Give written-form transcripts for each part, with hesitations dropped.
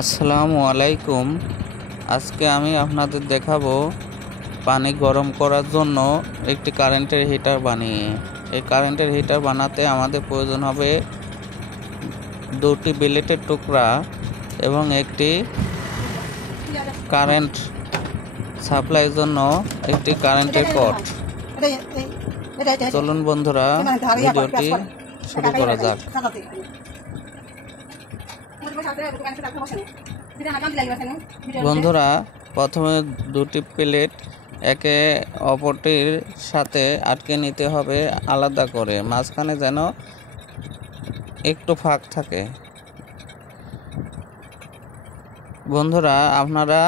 আসসালামু আলাইকুম। আজকে আমি আপনাদের দেখাবো পানি গরম করার জন্য একটি কারেন্টের হিটার বানিয়ে। এই কারেন্টের হিটার বানাতে আমাদের প্রয়োজন হবে দুটি বিলেটের টুকরা এবং একটি কারেন্ট সাপ্লাইয়ের জন্য একটি কারেন্টের কট। চলুন বন্ধুরা ভিডিওটি শুরু করা যাক। বন্ধুরা, প্রথমে দুটি প্লেট একে অপরটির সাথে আটকে নিতে হবে আলাদা করে, মাঝখানে যেন একটু ফাঁক থাকে। বন্ধুরা, আপনারা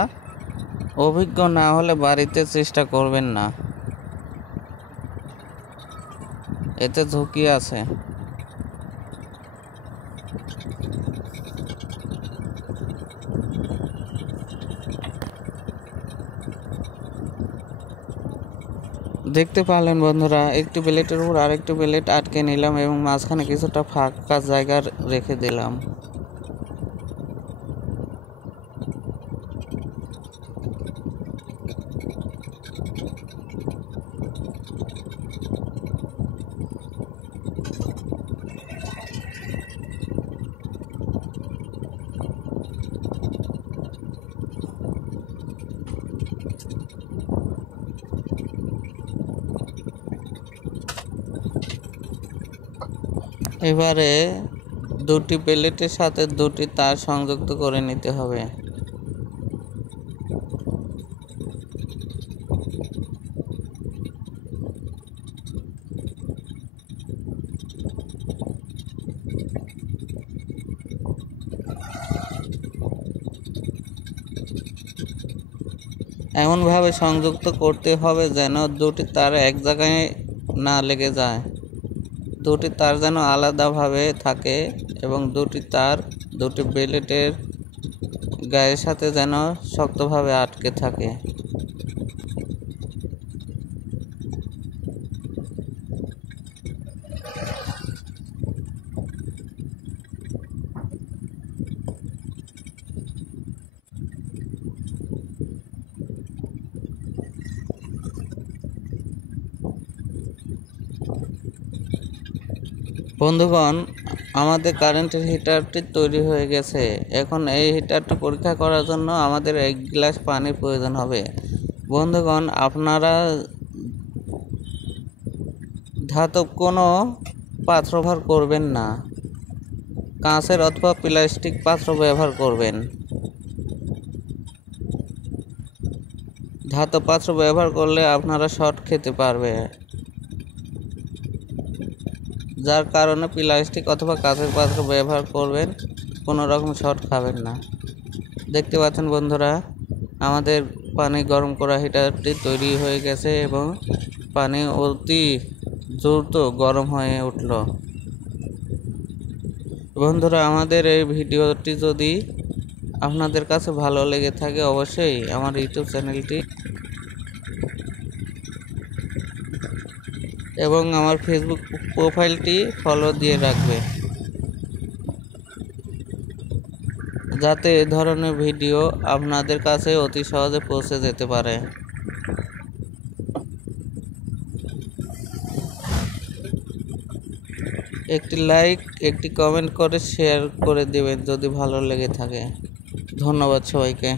অভিজ্ঞ না হলে বাড়িতে চেষ্টা করবেন না, এতে ঝুঁকি আছে। দেখতে পারলেন বন্ধুরা, একটি প্লেটের উপর আরেকটি প্লেট আটকে নিলাম এবং মাঝখানে কিছুটা ফাঁকা জায়গা রেখে দিলাম। এবারে দুটি প্লেটের সাথে দুটি তার সংযুক্ত করে নিতে হবে। এমনভাবে সংযুক্ত করতে হবে যেন দুটি তার এক জায়গায় না লেগে যায়, দুটি তার যেন আলাদাভাবে থাকে এবং দুটি তার দুটি প্লেটের গায়ের সাথে যেন শক্তভাবে আটকে থাকে। বন্ধুগণ, আমাদের কারেন্টের হিটারটি তৈরি হয়ে গেছে। এখন এই হিটারটি পরীক্ষা করার জন্য আমাদের 1 গ্লাস পানির প্রয়োজন হবে। বন্ধুগণ, আপনারা ধাতব কোনো পাত্র ব্যবহার করবেন না, কাঁচের অথবা প্লাস্টিক পাত্র ব্যবহার করবেন। ধাতব পাত্র ব্যবহার করলে আপনারা শর্ট খেতে পারবে, যার কারণে প্লাস্টিক অথবা কাঁচের পাত্র ব্যবহার করবেন, কোনো রকম শর্ট খাবেন না। দেখতে পাচ্ছেন বন্ধুরা, আমাদের পানি গরম করা হিটারটি তৈরি হয়ে গেছে এবং পানি অতি দ্রুত গরম হয়ে উঠল। বন্ধুরা, আমাদের এই ভিডিওটি যদি আপনাদের কাছে ভালো লেগে থাকে অবশ্যই আমার ইউটিউব চ্যানেলটি এবং আমার ফেসবুক প্রোফাইলটি ফলো দিয়ে রাখবে, যাতে এ ধরনের ভিডিও আপনাদের কাছে অতি সহজে পৌঁছে যেতে পারে। একটি লাইক, একটি কমেন্ট করে শেয়ার করে দেবেন যদি ভালো লেগে থাকে। ধন্যবাদ সবাইকে।